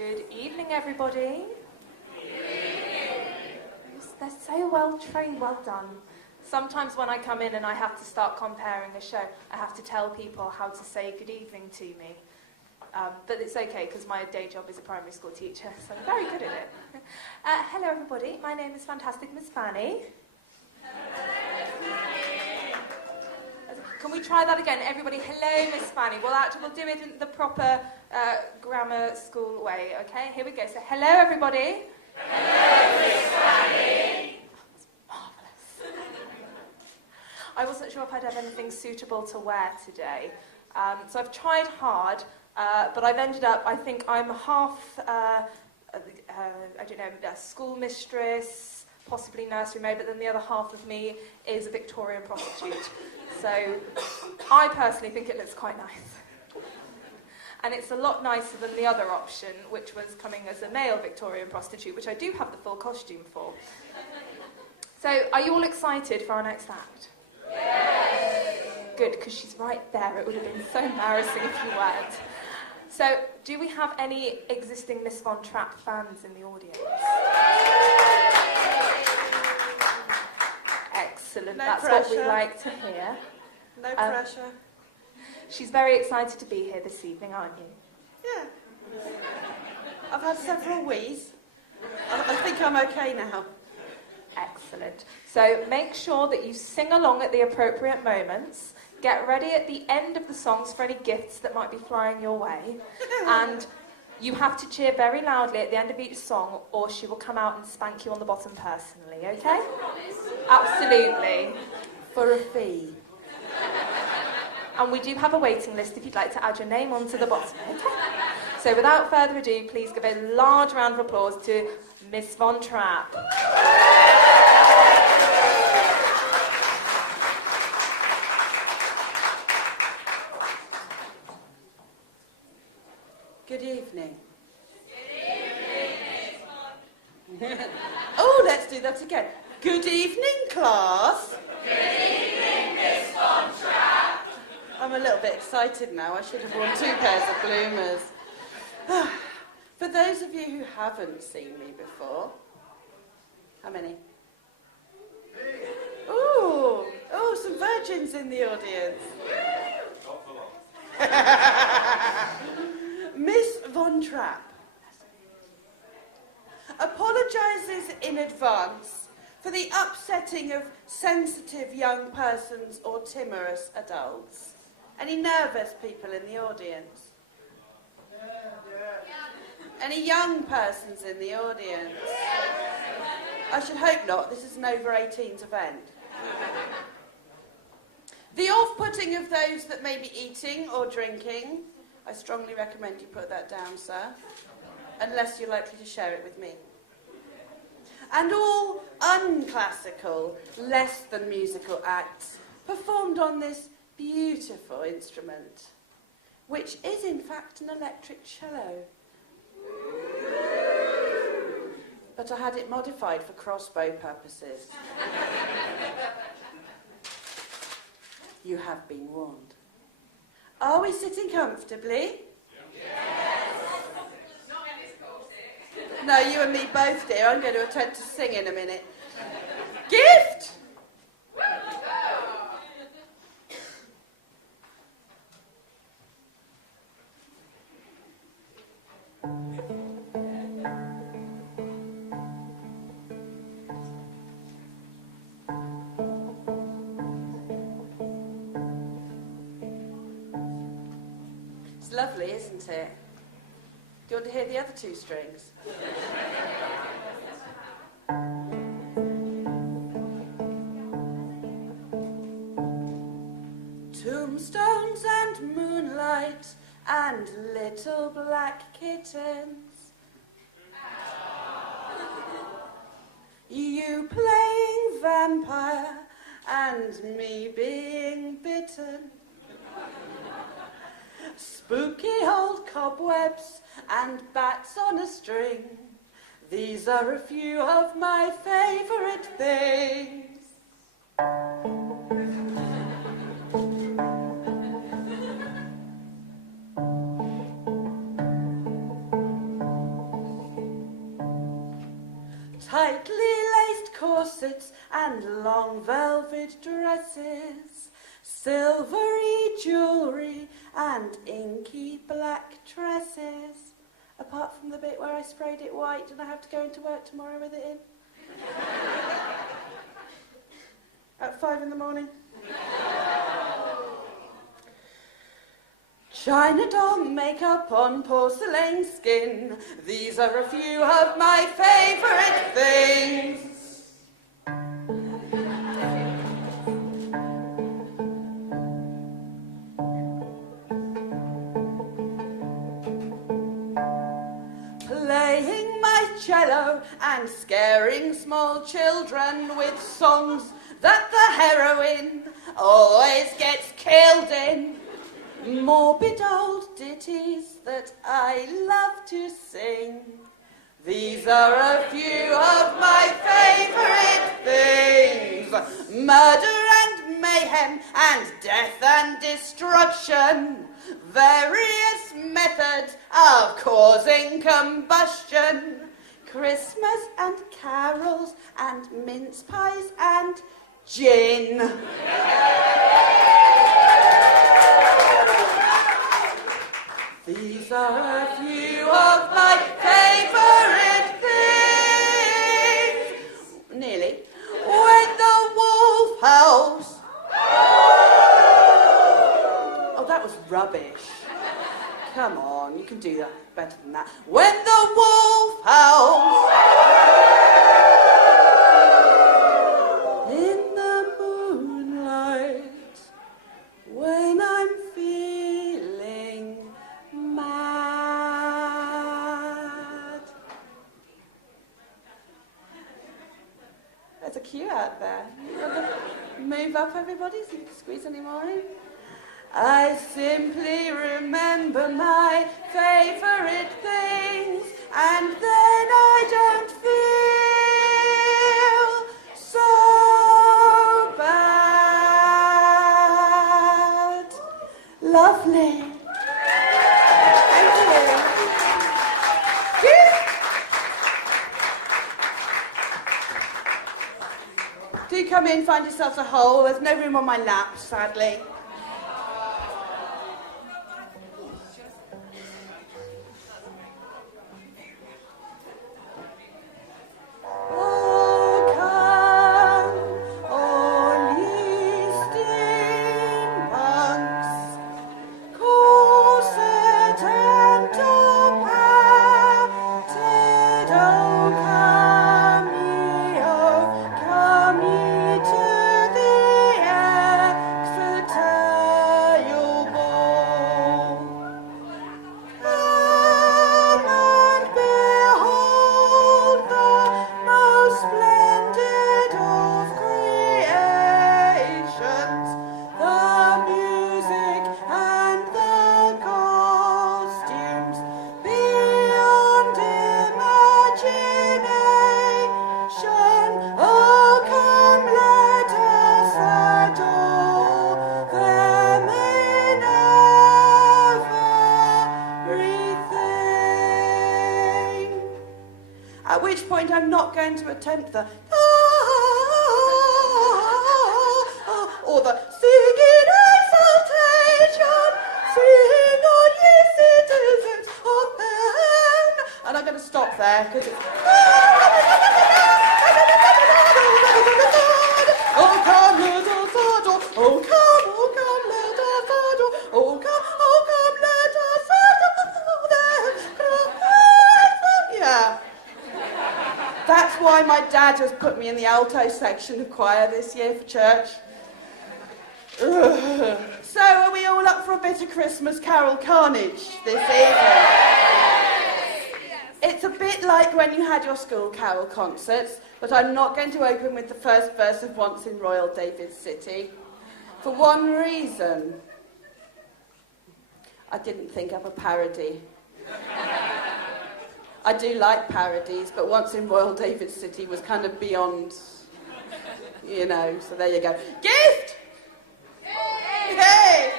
Good evening, everybody. They're so well trained, well done. Sometimes when I come in and I have to start comparing a show, I have to tell people how to say good evening to me. But it's okay, because my day job is a primary school teacher, so I'm very good at it. Hello, everybody. My name is Fantastic Miss Fanny. Can we try that again? Everybody, hello, Miss Fanny. Well, actually, we'll do it in the proper grammar school way, okay? Here we go. So, hello, everybody. Hello, Miss Fanny. That's marvellous. I wasn't sure if I'd have anything suitable to wear today. So I've tried hard, but I've ended up, I think I'm half, I don't know, a school mistress, possibly nursery maid, but then the other half of me is a Victorian prostitute. So I personally think it looks quite nice. And it's a lot nicer than the other option, which was coming as a male Victorian prostitute, which I do have the full costume for. So are you all excited for our next act? Yes! Good, because she's right there. It would have been so embarrassing if you weren't. So do we have any existing Miss Von Trapp fans in the audience? Excellent, No that's pressure. what we like to hear. No pressure. She's very excited to be here this evening, aren't you? Yeah. I've had several wheeze. I think I'm okay now. Excellent. So make sure that you sing along at the appropriate moments. Get ready at the end of the songs for any gifts that might be flying your way. And you have to cheer very loudly at the end of each song, or she will come out and spank you on the bottom personally, okay? Absolutely. For a fee. And we do have a waiting list if you'd like to add your name onto the bottom, okay? So without further ado, please give a large round of applause to Miss Von Trapp. Good evening. Good evening, Miss Von. Oh, let's do that again. Good evening, class. Good evening, Miss Von Trapp. I'm a little bit excited now. I should have worn 2 pairs of bloomers. For those of you who haven't seen me before, how many? Ooh, some virgins in the audience. Miss Von Trapp apologises in advance for the upsetting of sensitive young persons or timorous adults. Any nervous people in the audience? Any young persons in the audience? I should hope not. This is an over 18s event. The off-putting of those that may be eating or drinking, I strongly recommend you put that down, sir, unless you're likely to share it with me. And all unclassical, less than musical acts performed on this beautiful instrument, which is in fact an electric cello. But I had it modified for crossbow purposes. You have been warned. Are we sitting comfortably? Yes. Not in this course. No, you and me both, dear. I'm going to attempt to sing in a minute. Gift! It's lovely, isn't it? Do you want to hear the other 2 strings? Tombstones and moonlight and little black kittens. You playing vampire and me being bitten. Spooky old cobwebs and bats on a string. These are a few of my favourite things. corsets and long velvet dresses, silvery jewellery and inky black tresses. Apart from the bit where I sprayed it white and I have to go into work tomorrow with it in. At 5 a.m. China doll makeup on porcelain skin. These are a few of my favourite things. Playing my cello and scaring small children with songs that the heroine always gets killed in. Morbid old ditties that I love to sing. These are a few of my favourite things. Murder and mayhem and death and destruction. Various methods of causing combustion. Christmas and carols and mince pies and gin. These are a few of my favourite things. Nearly. When the wolf howls. Oh, that was rubbish. Come on, you can do that better than that. When the wolf howls. In the moonlight. When I'm feeling mad. There's a queue out there. Move up, everybody, so you can squeeze any more in. I simply remember my favourite things, and then I don't feel so bad. Lovely. Thank you. Do come in, find yourselves a hole. There's no room on my lap, sadly. At which point I'm not going to attempt the or the singing exaltation, sing all ye citizens of heaven. And I'm going to stop there because it's oh come let us adore, oh come let us adore, oh come let us adore them. Yeah. That's why my dad has put me in the alto section of choir this year for church. Ugh. So, are we all up for a bit of Christmas Carol Carnage this evening? Yes. It's a bit like when you had your school carol concerts, but I'm not going to open with the first verse of Once in Royal David City. For one reason. I didn't think up a parody. I do like parodies, but Once in Royal David City was kind of beyond, you know, so there you go. Gift! Yay!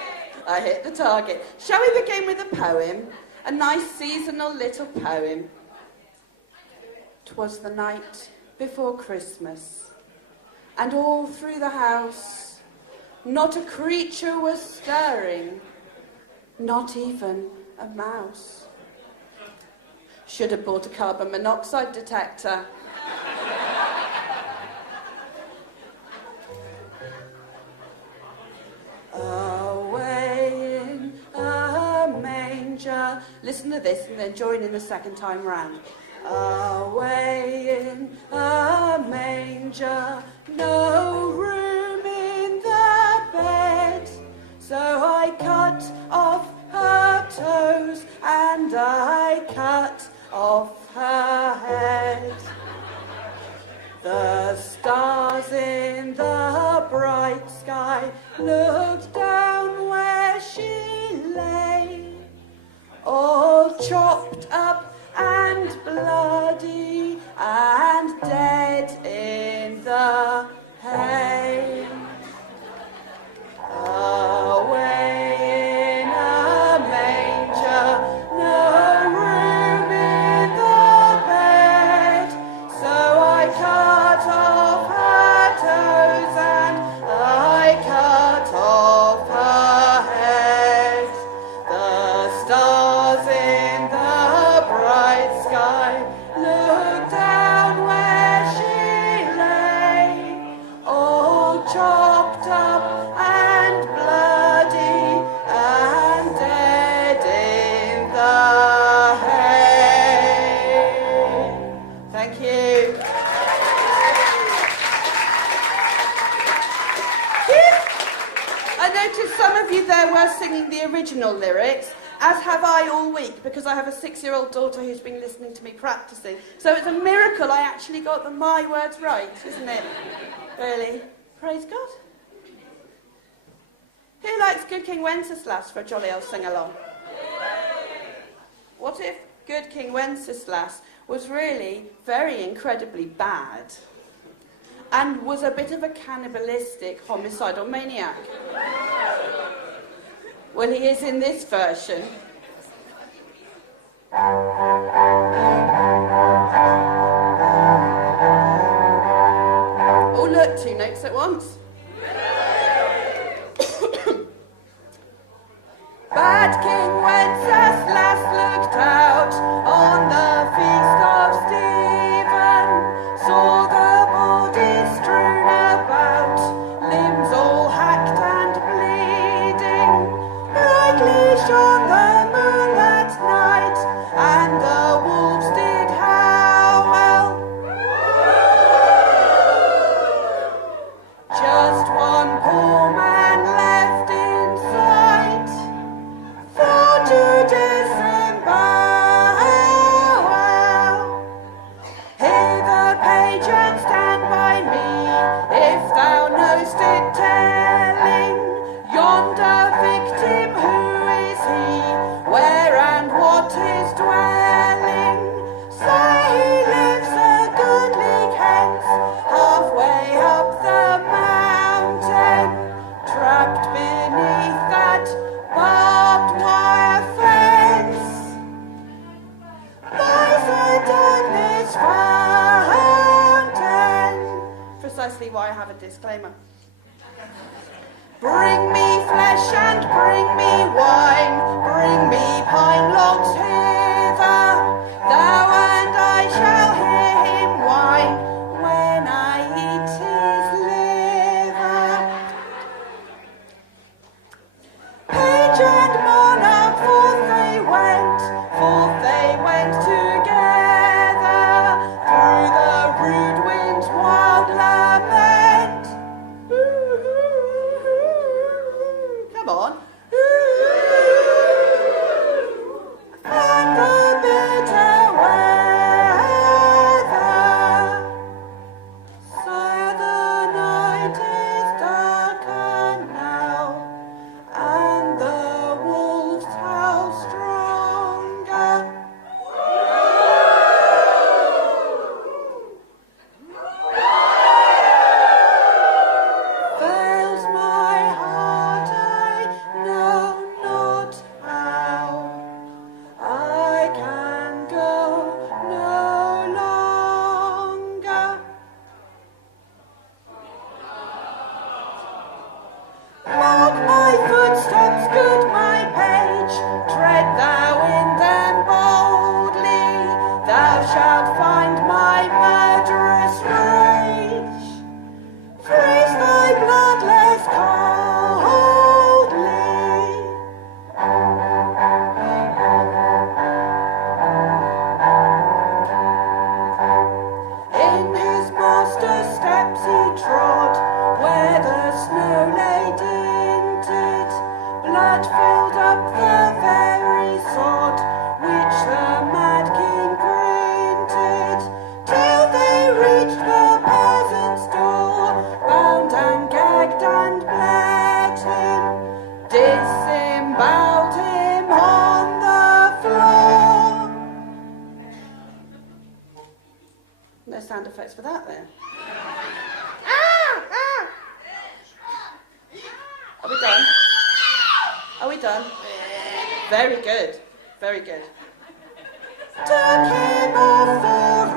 I hit the target. Shall we begin with a poem? A nice seasonal little poem. 'Twas the night before Christmas. and all through the house not a creature was stirring, not even a mouse. Should have bought a carbon monoxide detector. Away in a manger. Listen to this and then join in the second time round. Away in a manger, no room in the bed. So I cut off her toes and I cut off her head. The stars in the bright sky looked down where she lay, all chopped up and bloody and dead in the hay. Away in a manger, no room in the bed, so I cut off her toes and I cut off her head. The stars in the bright sky looked down where she lay, all chopped up and bloody and dead in the hay. Thank you. I noticed some of you there were singing the original lyrics, as have I all week, because I have a 6-year-old daughter who's been listening to me practicing. So it's a miracle I actually got my words right, isn't it? Really. Praise God. Who likes Good King Wenceslas for a jolly old sing-along? What if Good King Wenceslas was really very incredibly bad and was a bit of a cannibalistic homicidal maniac? Well, he is in this version. Oh, look, 2 notes at once. Bad King Wenceslas looked out on the feast of Stephen, saw the bodies strewn about, limbs all hacked and bleeding, brightly shone the moon that night, and the wolves did howl. Just one poor man left in sight, for to disembowel. Hear the page and stand by me, if thou know'st it telling, yonder victim, who is he, where and what is dwelling? Say he lives a goodly hence, halfway up the mountain, trapped beneath that barbed wire fence, lies a dead Miss Fountain. Precisely why I have a disclaimer. Bring me flesh and bring me wine, bring me pine logs hither, thou and I shall hear him whine when I eat his liver. Page and monarch, forth they went together, through the rude wind's wild lament. Come on. filled up the very sod which the mad king printed, till they reached the peasant's door, bound and gagged and bled him, disemboweled him on the floor. No sound effects for that then. Are we done? Are we done? Very good. Very good. Took him off for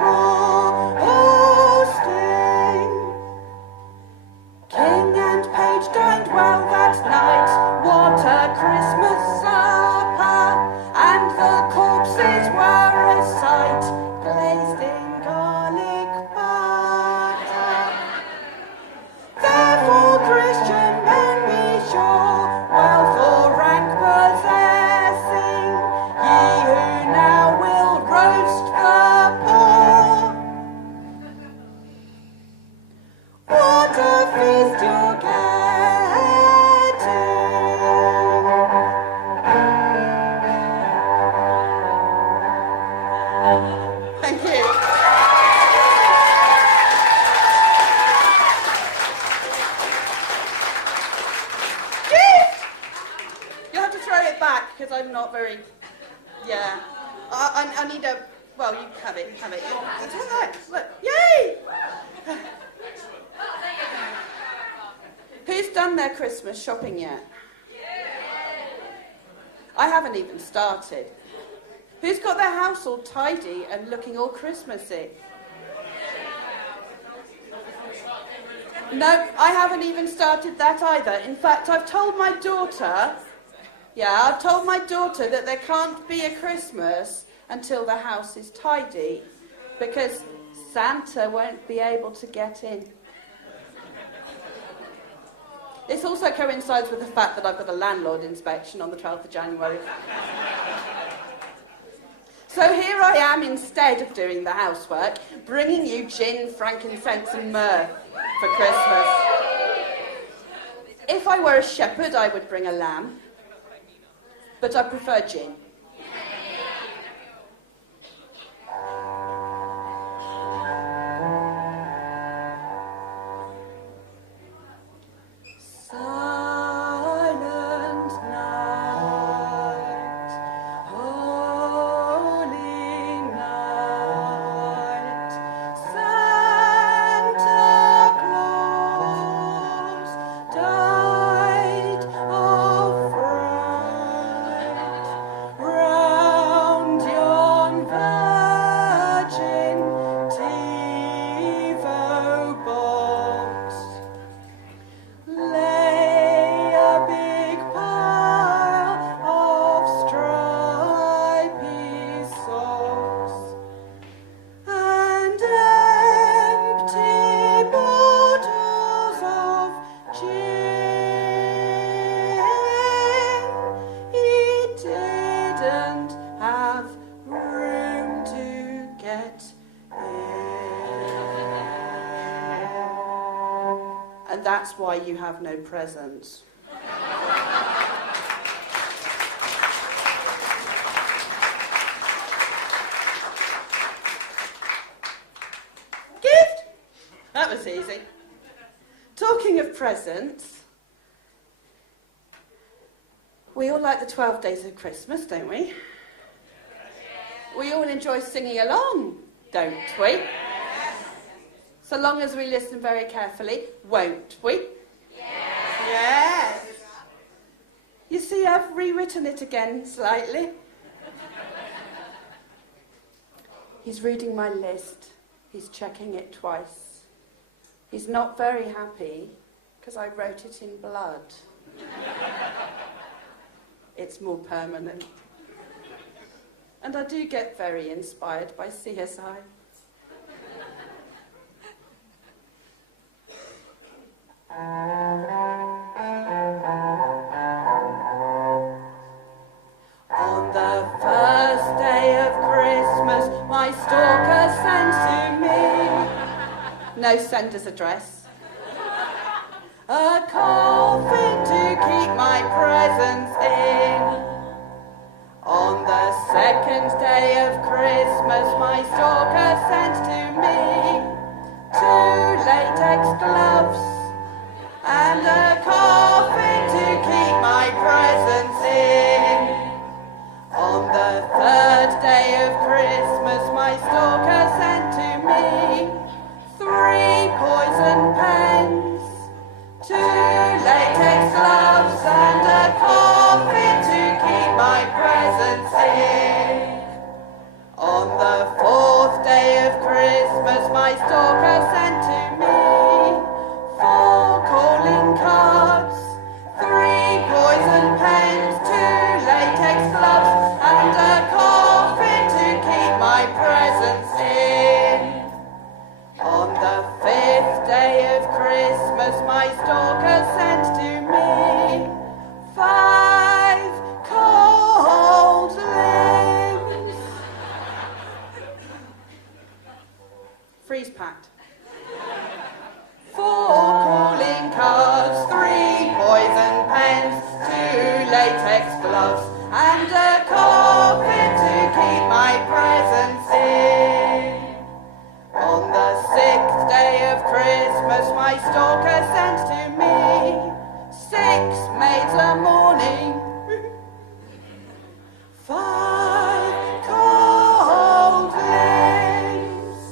roasting. King and page dined well that night. What a Christmas supper! And the corpses were a sight, glazed in garlic butter. Therefore, Christian men, be sure, wealth or rank possessing, ye who now will roast the poor. What a feast you're getting! Thank you. You have to throw it back because I'm not very. Yeah. I need a. Well, you have it. Have it. Look. Yay! Who's done their Christmas shopping yet? I haven't even started. Who's got their house all tidy and looking all Christmassy? No, I haven't even started that either. In fact, I've told my daughter that there can't be a Christmas until the house is tidy, because Santa won't be able to get in. This also coincides with the fact that I've got a landlord inspection on the 12th of January. So here I am, instead of doing the housework, bringing you gin, frankincense and myrrh for Christmas. If I were a shepherd, I would bring a lamb, but I prefer gin. Silent night, holy night, Santa Claus died of fright. Round yon virgin TiVo box lay a big pile of stripy socks and empty bottles of gin. He didn't have room to get in. And that's why you have no presents. Gift? That was easy. Talking of presents, we all like the 12 days of Christmas, don't we? We all enjoy singing along, don't we? So long as we listen very carefully, won't we? Yes. You see, I've rewritten it again slightly. He's reading my list. He's checking it twice. He's not very happy because I wrote it in blood. It's more permanent. And I do get very inspired by CSI. On the first day of Christmas, my stalker sends to me, no sender's address, a coffin to keep my presents in. gloves, and a coffin to keep my presents in. On the 6th day of Christmas, my stalker sent to me 6 maids a mourning, 5 cold limbs,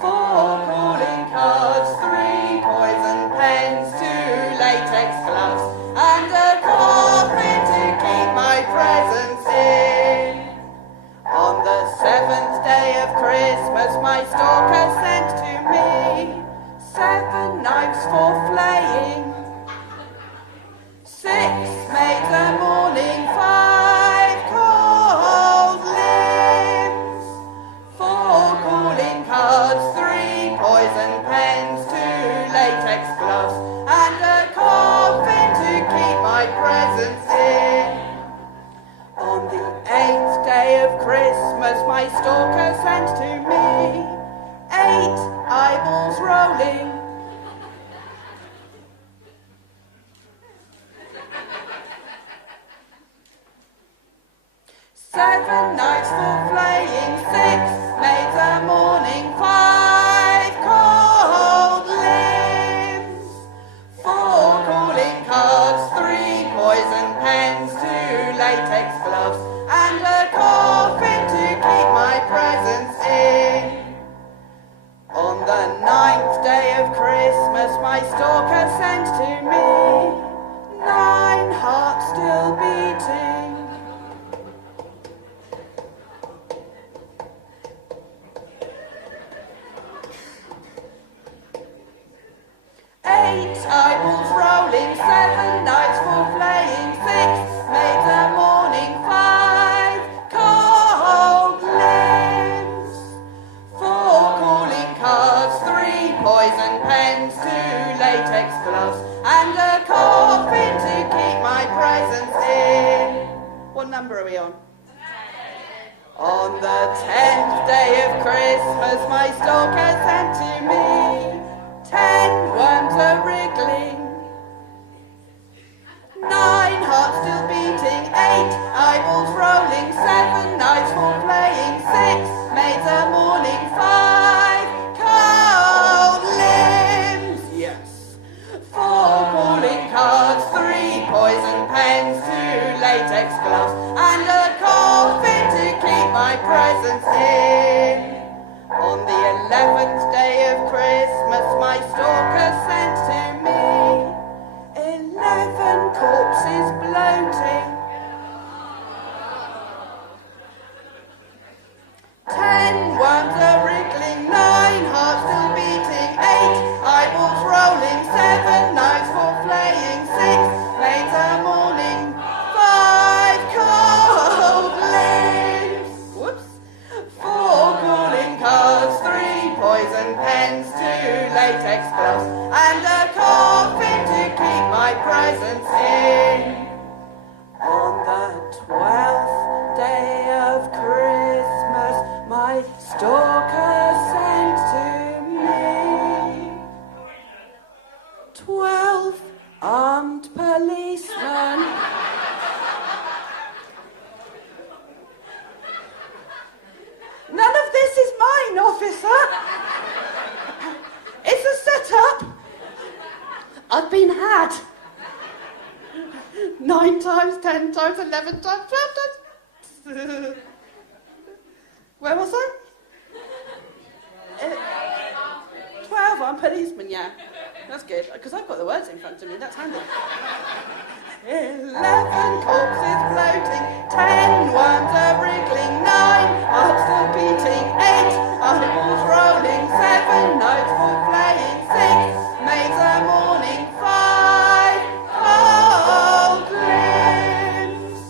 4 calling cards, 3 poison pens, 2 latex gloves, and a coffin to keep my presents in. On the 7th day of Christmas, my stalker sent to me 7 knives for flaying, 6 maids a mourning, 5 cold limbs, 4 calling cards, 3 poison pens, 2 latex gloves, and a coffin to keep my presents in. On the 8th day of Christmas, my stalker sent to me 8 eyeballs rolling, 7 knives for flaying, 6 maids a mourning, 5 cold limbs, 4 calling cards, 3 poison pens, 2 latex gloves, and a coffin to keep my presents in. On the 9th day of Christmas, my stalker sent to me 9 hearts still beating, 8 eyeballs rolling, 7 knives for flaying, 6 maids a mourning, 5 cold limbs, 4 calling cards, 3 poison pens, 2 latex gloves, and a coffin to keep my presents in. What number are we on? On the 10th day of Christmas, my stalker sent to me 10 worms a wriggling, 9 hearts still beating, 8 eyeballs rolling, 7 knives for playing, 6 maids a mourning, 5 cold limbs, yes, 4 calling cards, 3 poison pens, 2 latex gloves, and a coffin to keep my presents in. On the 11th day of Christmas, my stalker sent to me 11 corpses bloating, 10 worms a wriggling, 9 hearts still beating, 8 eyeballs rolling, 7 knives for flaying, 6 maids a mourning, 5 cold limbs, whoops, 4 calling cards, 3 poison pens, 2 latex gloves, and a coffin to keep my presents in. On the 12th day of Christmas, my stalker sent to me 12 armed policemen, none of this is mine, officer. It's a setup. I've been had 9 times, 10 times, 11 times, 12 times. Where was I? 12 armed policemen, yeah. That's good, because I've got the words in front of me, that's handy. 11 corpses floating, 10 worms a wriggling, 9 hearts still beating, 8 eyeballs rolling, 7 knives for playing, 6 maids a mourning, 5 cold limbs,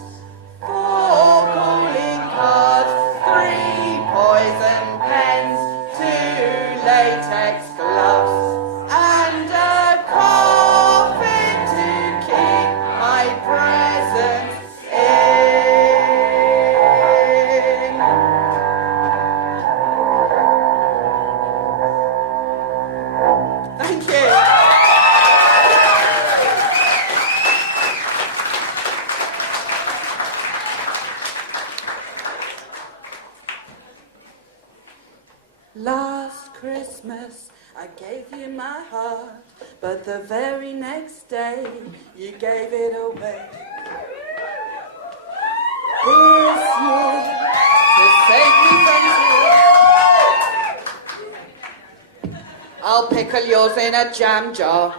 4 calling cards, 3 poison pens, 2 latex gloves, and a coffin to keep my presents Christmas, I gave you my heart, but the very next day, you gave it away. This year, to save me from tears, I'll pickle yours in a jam jar.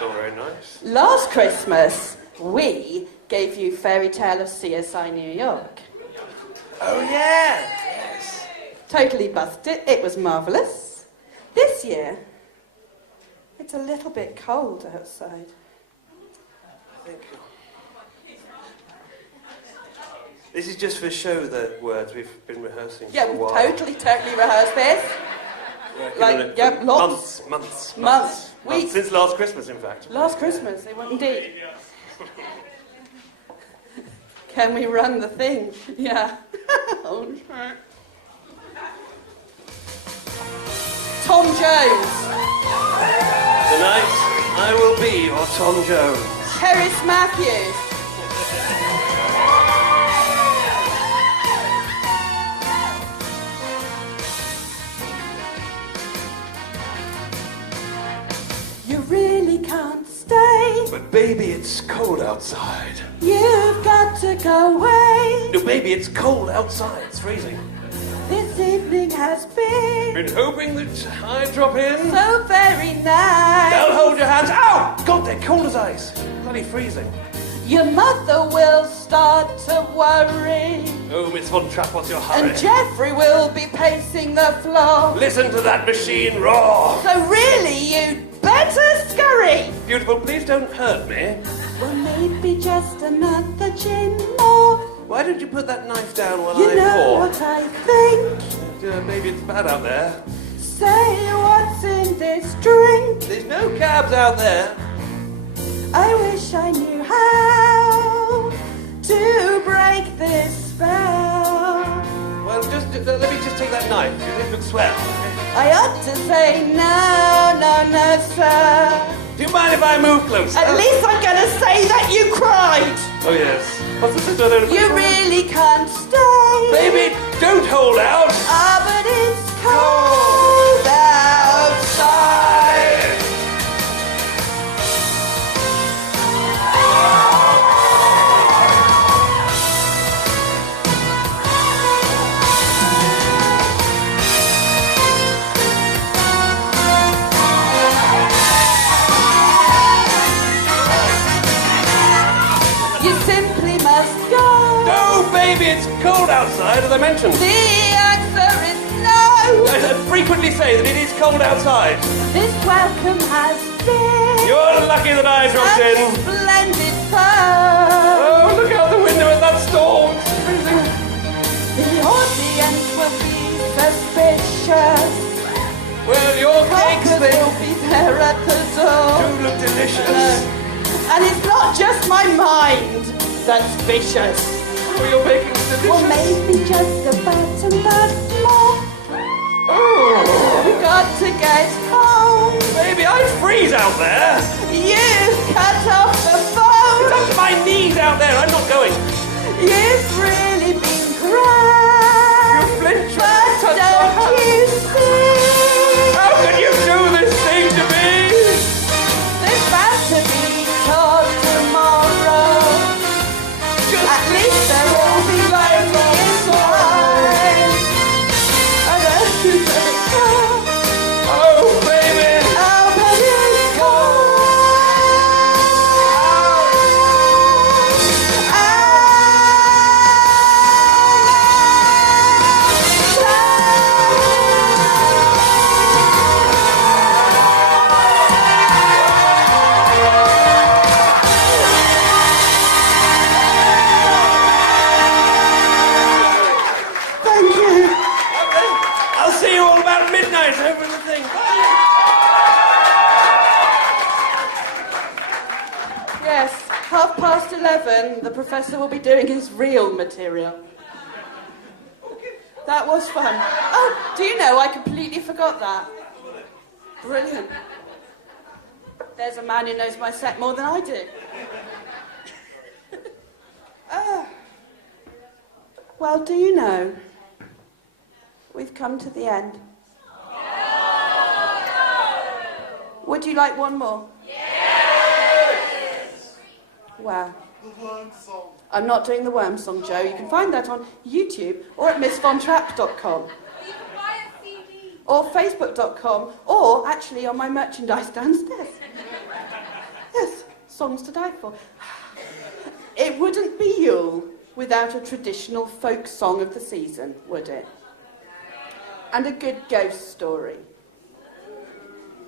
Not very nice. Last Christmas, we gave you Fairy Tale of CSI New York. Oh, yeah. Yes. Totally busted. It was marvellous. This year, it's a little bit cold outside. This is just for show, the words we've been rehearsing Yeah, for a we've while. totally rehearsed this. Working on it for lots. Months. Weeks. Since last Christmas, in fact. Last Christmas, they were indeed. Can we run the thing? Yeah. Oh, shit. Tom Jones. Tonight, I will be your Tom Jones. Terrace Matthews. You really can't stay. But baby, it's cold outside. You've got to go away. No, baby, it's cold outside. It's freezing. This evening has been Been hoping that I'd drop in. so very nice. Don't hold your hands. Ow! God, they're cold as ice. Bloody freezing. Your mother will start to worry. Oh, Miss Von Trapp, what's your hurry? And Jeffrey will be pacing the floor. Listen to that machine roar. So really, you'd better scurry. Beautiful, please don't hurt me. Well, maybe just another gin more. Why don't you put that knife down while You I know pour? what I think. Maybe it's bad out there. Say what's in this drink. There's no cabs out there. I wish I knew how to break this spell. Well, let me just take that knife, because it looks swell. I ought to say no, sir. Do you mind if I move closer? At least I'm going to say that you cried. Oh, yes. What's the sister? You really can't stay. Baby, don't hold out. Ah, but it's cold outside. You simply must go. No, baby, it's cold outside, as I mentioned. The answer is no. I frequently say that it is cold outside. This welcome has been You're lucky that I dropped a in. splendid fun. Oh, look out the window at that storm. It's freezing. The audience will be suspicious. Well, your cakes, Cockers they will be there at the door. do look delicious. And it's not just my mind that's vicious. Oh, your baking's delicious. Or maybe just about a lot more. Oh, We've got to get home. baby, I freeze out there. You cut off the It's phone. up to my knees out there. I'm not going. You've really been grand. You flinch. But Touch my don't hand. you see? How can you do this thing to me? There's bound to be talk tomorrow. At least there will be life inside. I don't think that it can. Oh, baby. Oh, but it's cold. Thank you. I'll see you all about midnight over the thing. Yes, 11:30, the professor will be doing his real material. That was fun. Oh, do you know, I completely forgot that. Brilliant. There's a man who knows my set more than I do. Well, do you know, we've come to the end. would you like one more? Yes! Wow. The worm song. I'm not doing the worm song, Joe. You can find that on YouTube or at missvontrapp.com. You can buy a CD. Or facebook.com, or actually on my merchandise downstairs. Yes, songs to die for. It wouldn't be Yule without a traditional folk song of the season, would it? And a good ghost story.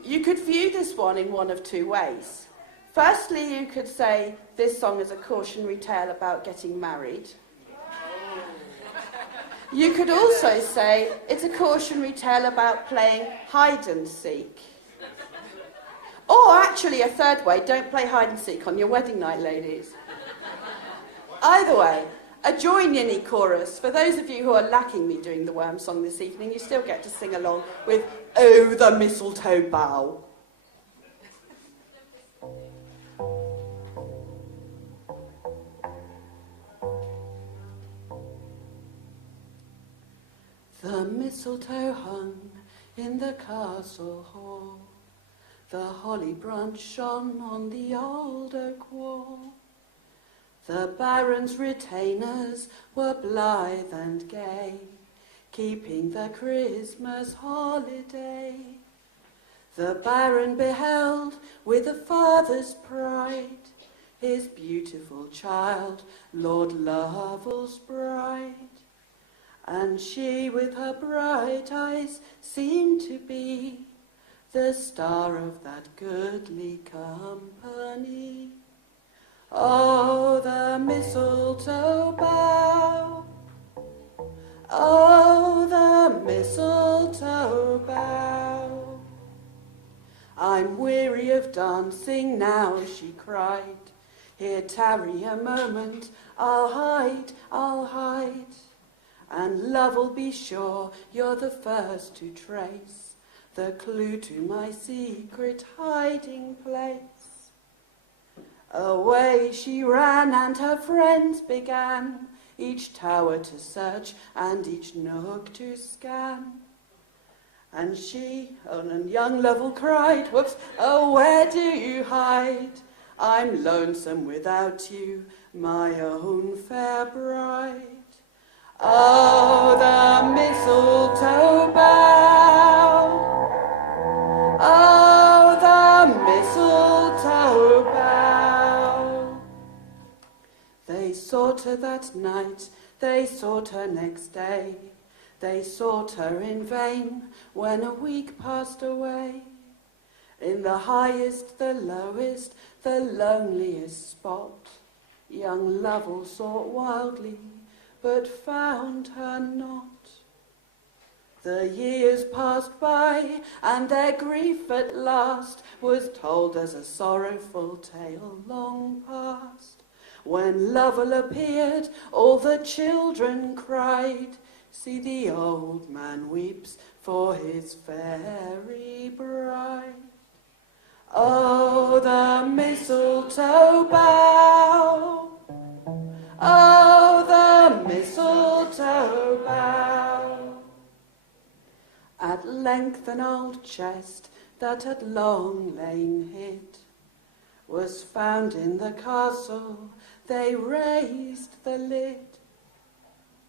You could view this one in one of two ways. Firstly, you could say this song is a cautionary tale about getting married. You could also say it's a cautionary tale about playing hide and seek. Or actually, a third way, don't play hide and seek on your wedding night, ladies. Either way, a join-in-y chorus. For those of you who are lacking me doing the worm song this evening, you still get to sing along with Oh, the Mistletoe Bough. The mistletoe hung in the castle hall, the holly branch shone on the old oak wall. The baron's retainers were blithe and gay, keeping the Christmas holiday. The baron beheld with a father's pride his beautiful child, Lord Lovell's bride. And she with her bright eyes seemed to be the star of that goodly company. Oh, the mistletoe bough, oh, the mistletoe bough. I'm weary of dancing now, she cried. Here tarry a moment, I'll hide. And Love'll be sure you're the first to trace the clue to my secret hiding place. Away she ran and her friends began, each tower to search and each nook to scan. And young Lovell cried, whoops, oh, where do you hide? I'm lonesome without you, my own fair bride. Oh, the mistletoe bough, oh, the mistletoe bough. They sought her that night, they sought her next day, they sought her in vain when a week passed away. In the highest, the lowest, the loneliest spot, young Lovell sought wildly, but found her not. The years passed by, and their grief at last was told as a sorrowful tale long past. When Lovell appeared, all the children cried, see the old man weeps for his fairy bride. Oh, the mistletoe bough, oh, the mistletoe bough. At length an old chest that had long lain hid was found in the castle. They raised the lid.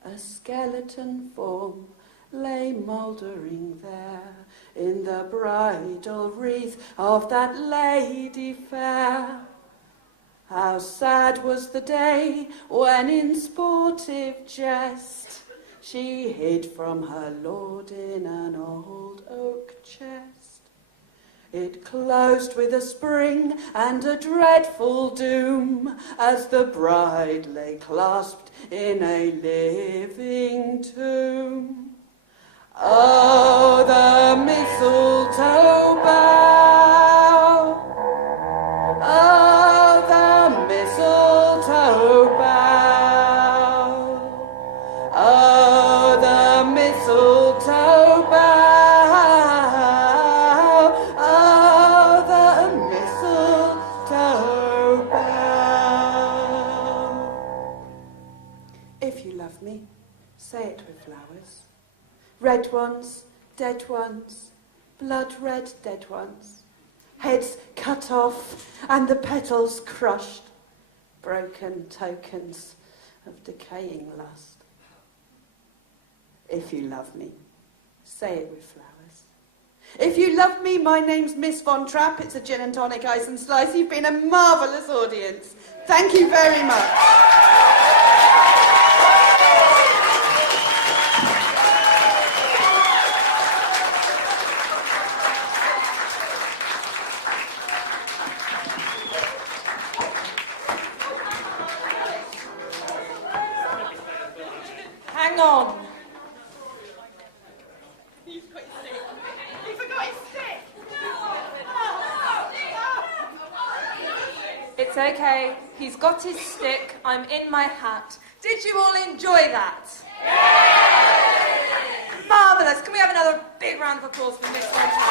A skeleton form lay mouldering there in the bridal wreath of that lady fair. How sad was the day when in sportive jest she hid from her lord in an old oak chest. It closed with a spring and a dreadful doom as the bride lay clasped in a living tomb. Oh, the mistletoe bough, oh, the mistletoe bough, oh, the mistletoe bough, oh, the mistletoe bough. If you love me, say it with flowers. Red ones, dead ones, blood red dead ones. heads cut off and the petals crushed, broken tokens of decaying lust. If you love me, say it with flowers. If you love me, my name's Miss Von Trapp. It's a gin and tonic ice and slice. You've been a marvellous audience. Thank you very much. Hang on. It's okay. He's got his stick. I'm in my hat. Did you all enjoy that? Yay! Marvellous. Can we have another big round of applause for Miss Von Trapp?